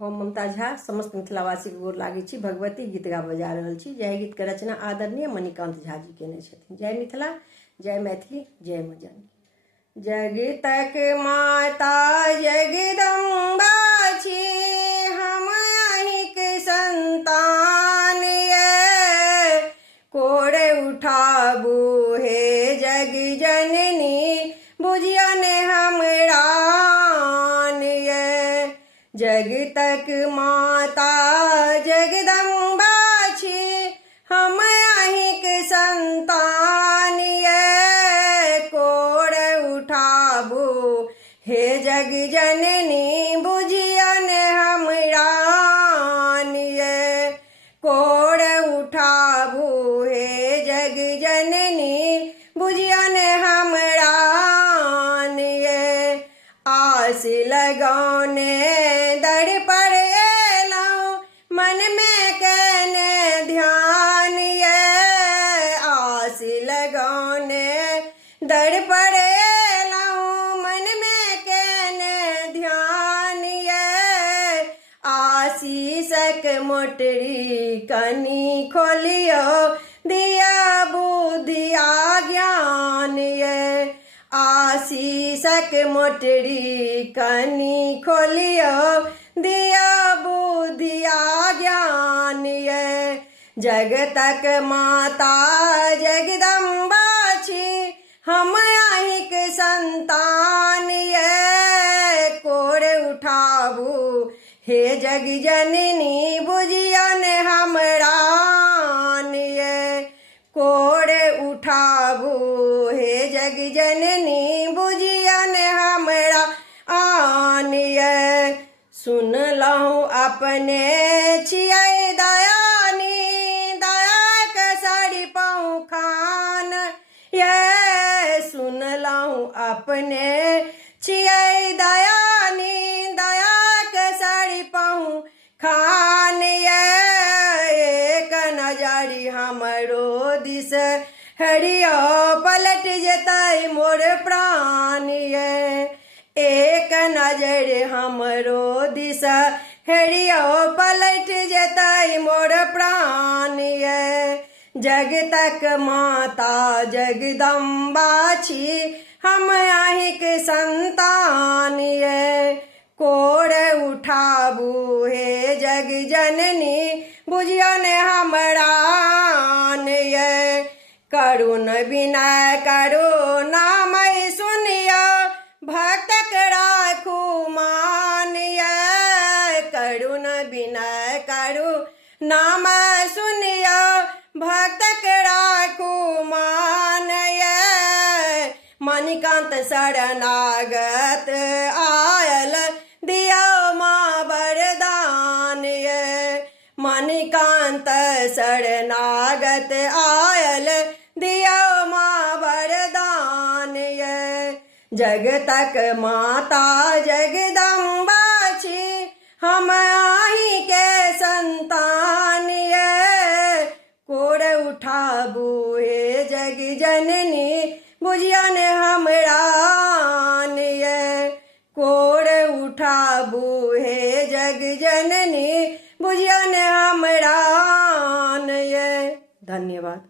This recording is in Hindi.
हम ममता झा समस्त मिथिलावासी के गोर लागे छी। भगवती गीत गा बजा रहल छी। जय गीत के रचना आदरणीय मणिकांत झा जी केने छथिन। जय मिथिला, जय मैथिली, जय मां जानकी। जगतक माता जगदम्बा छी, हम अहिंक संतान ये। कोर उठाबू हे जग जननी, बुझियन हमरा जगतक माता जगदम्बा छी, हम अहिंक संतान ये। कोर उठाबू हे जग जननी, बुझियन हमरा ये। कोर उठाबू हे जग जननी, बुझियन हमरा ये। आस लगौने दर पर एलौं, मन में कने ध्यान ये। आस लगौने दर पर एलौं, मन में कने ध्यान ये। आशीषक मोटरी कनी खोलियो, दिया बुद्धि आ ज्ञान ये। आशीषक मोटरी कनी खोलियो, दिया बुद्धि आ ज्ञान ये। जगतक माता जगदम्बा छी, हम अहिंक संतान ये। कोर उठाबू हे जग जननी, बुझियन हमरा ये। कोर उठाबू हे जग जननी, बुझियन हमरा आन ये। सुनलहुँ अपने छियै दयानी, दया के साड़ी पाँव खान ये। सुनलहुँ अपने छियै दयानी, दया के साड़ी पाँव खान ये। एक नजरी हमरो दिस हरियो, पलट जेतै मोर प्राण ये। एक नजर हमरो दिस हरियो, पलट जेतै मोर प्राण ये। जगतक माता जगदम्बा छी, हम अहिंक संतान ये। कोर उठाबू हे जग जननी, बुझियन हमरा ये। करुण विनय करुणामय सुनियो, भक्तक राखू मान ये। करुण विनय करुणामय सुनियो, भक्तक राखू मान ये। मणिकांत शरणागत आयल, दियो माँ वरदान ये। मणिकांत शरणागत आयल, दियो माँ वरदान ये। जगतक माता जगदम्बा छी, हम अहिंके संतान ये। कोर उठाबू हे जग जननी, बुझियन हमरा ये। कोर उठाबू हे जग जननी, बुझियन हमरा ये। धन्यवाद।